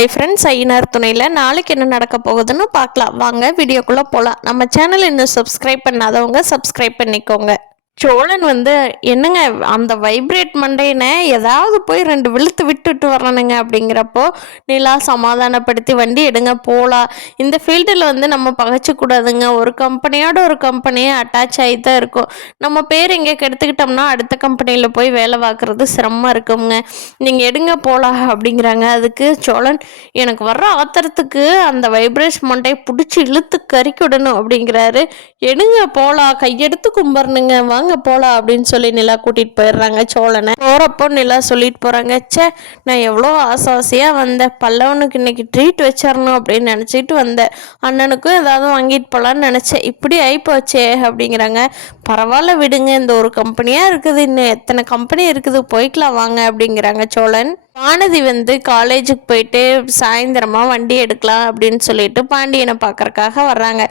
Hi friends, Ayyanar துணையில் நாளைக்கு என்ன நடக்க போகுதுன்னு பார்க்கலாம். வாங்க வீடியோக்குள்ளே போகலாம். நம்ம சேனல் இன்னும் சப்ஸ்கிரைப் பண்ணாதவங்க சப்ஸ்கிரைப் பண்ணிக்கோங்க. சோழன் என்னங்க அந்த வைப்ரேட் மண்டையனை ஏதாவது போய் 2 விழுத்து விட்டுட்டு வரணுங்க அப்படிங்கிறப்போ நிலா சமாதானப்படுத்தி வண்டி எடுங்க போகலாம். இந்த ஃபீல்டில் நம்ம பகைச்சிக்கூடாதுங்க. ஒரு கம்பெனியோட ஒரு கம்பெனியை அட்டாச் ஆகி தான் இருக்கும். நம்ம பேர் இங்கே கெடுத்துக்கிட்டோம்னா அடுத்த கம்பெனியில் போய் வேலை பார்க்குறது சிரமமாக இருக்குங்க. நீங்கள் எடுங்க போகலாம் அப்படிங்கிறாங்க. அதுக்கு சோழன், எனக்கு வர்ற ஆத்திரத்துக்கு அந்த வைப்ரேஷன் மண்டையை பிடிச்சி இழுத்து கறிக்கிடணும் அப்படிங்கிறாரு. எடுங்க போகலாம், கையெடுத்து கும்பிடணுங்க, வாங்க போகலாம் அப்படின்னு சொல்லி நிலா கூட்டிகிட்டு போயிடுறாங்க சோழனை. போகிறப்போ நிலா சொல்லிட்டு போகிறாங்க, ச்சே நான் எவ்வளோ ஆசையாக வந்தேன், பல்லவனுக்கு இன்னைக்கு ட்ரீட் வச்சிடணும் அப்படின்னு நினச்சிட்டு வந்தேன், அண்ணனுக்கும் ஏதாவது வாங்கிட்டு போகலான்னு நினச்சேன், இப்படி ஆகிப்போச்சே அப்படிங்கிறாங்க. பரவாயில்ல விடுங்க, இந்த ஒரு கம்பெனியாக இருக்குது, இன்னும் எத்தனை கம்பெனி இருக்குது, போய்க்கலாம் வாங்க அப்படிங்கிறாங்க சோழன். வானதி காலேஜுக்கு போயிட்டு சாயந்தரமாக வண்டி எடுக்கலாம் அப்படின்னு சொல்லிட்டு பாண்டியனை பார்க்கறக்காக வர்றாங்க.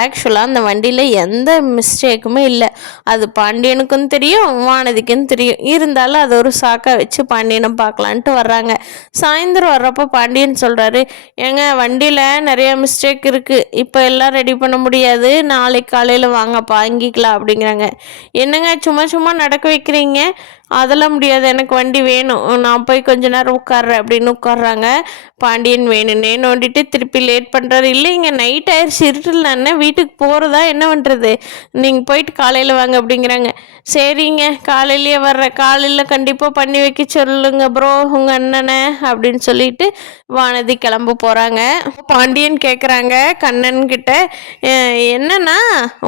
ஆக்சுவலாக அந்த வண்டியில் எந்த மிஸ்டேக்குமே இல்லை. அது பாண்டியனுக்கும் தெரியும், வானதிக்கும் தெரியும். இருந்தாலும் அது ஒரு சாக்கை வச்சு பாண்டியனை பார்க்கலான்ட்டு வர்றாங்க. சாயந்தரம் வர்றப்போ பாண்டியன் சொல்கிறாரு, ஏங்க வண்டியில் நிறைய மிஸ்டேக் இருக்குது, இப்போ எல்லாம் ரெடி பண்ண முடியாது, நாளைக்கு காலையில் வாங்க வாங்கிக்கலாம் அப்படிங்கிறாங்க. என்னங்க சும்மா சும்மா நடக்க வைக்கிறீங்க, அதெல்லாம் முடியாது, எனக்கு வண்டி வேணும், நான் போய் கொஞ்ச நேரம் உட்கார்றேன் அப்படின்னு உட்கார்றாங்க. பாண்டியன் வேணும்னே நோண்டிட்டு திருப்பி லேட் பண்ணுறாரு. இல்லைங்க நைட் ஆயிடுச்சு, இருட்டில் நான் வீட்டுக்கு போகிறதா, என்ன பண்ணுறது, நீங்கள் போயிட்டு காலையில் வாங்க அப்படிங்கிறாங்க. சரிங்க காலையிலேயே வர்றேன், காலையில் கண்டிப்பாக பண்ணி வைக்க சொல்லுங்க ப்ரோ உங்கள் அண்ணனை அப்படின்னு சொல்லிட்டு வானதி கிளம்ப போகிறாங்க. பாண்டியன் கேட்குறாங்க கண்ணன் கிட்ட, என்னன்னா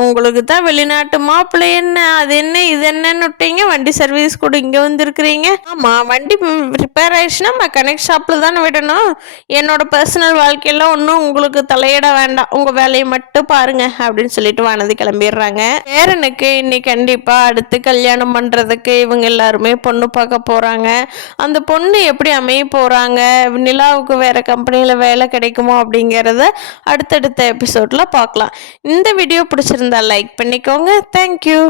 உங்களுக்கு தான் வெளிநாட்டு மாப்பிள்ளை என்ன, அது என்ன இது என்னன்னு விட்டீங்க, வண்டி சர்வீஸ் கூட இங்கே வந்துருக்குறீங்க. ஆமாம் வண்டி ரிப்பேர் ஆயிடுச்சுன்னா மெக்கானிக் ஷாப்பில் தானே விடணும், என்னோட பர்சனல் வாழ்க்கையெல்லாம் ஒன்றும் உங்களுக்கு தலையிட வேண்டாம், உங்கள் வேலையை மட்டும் பாருங்க அப்படின்னு சொல்லிட்டு வானதி கிளம்பிடுறாங்க. பேரனுக்கு இன்னைக்கு கண்டிப்பாக அடுத்து கல்யாணம் பண்ணுறதுக்கு இவங்க எல்லாருமே பொண்ணு பார்க்க போகிறாங்க. அந்த பொண்ணு எப்படி அமைய போகிறாங்க, நிலாவுக்கு வேறு கம்பெனியில் வேலை கிடைக்குமோ அப்படிங்கிறத அடுத்தடுத்த எபிசோடில் பார்க்கலாம். இந்த வீடியோ பிடிச்சிருந்தா லைக் பண்ணிக்கோங்க. தேங்க்யூ.